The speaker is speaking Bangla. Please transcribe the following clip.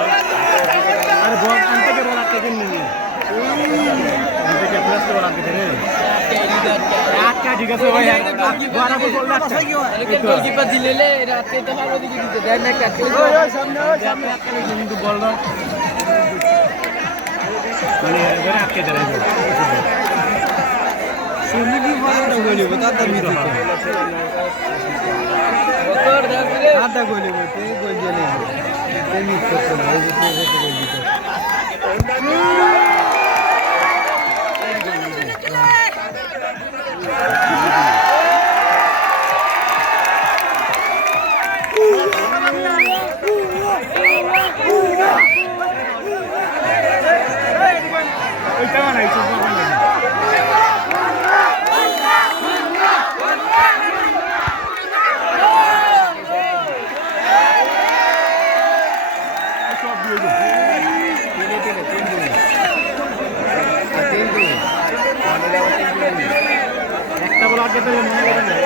अरे बॉल अंत के बॉल आते के नहीं अंत के प्लस के बॉल आते थे रात का ठीक है सो भाई बारह को बोल रहा था लेकिन गोलकीपर दिले ले रात के तो मारो दी दीजिए ध्यान ना काट ओए सामने কিন্তু বল দাও মানে এবারে আটকে দাঁড়াবে সুমিলি বলটা গোলি বতা দমি দিতে মোটর দাও আধা গোলি বতে গোল জেলে তেমি করতে না ওই যে গোল দিতে একটা বল আটকে দিলে মনে করেন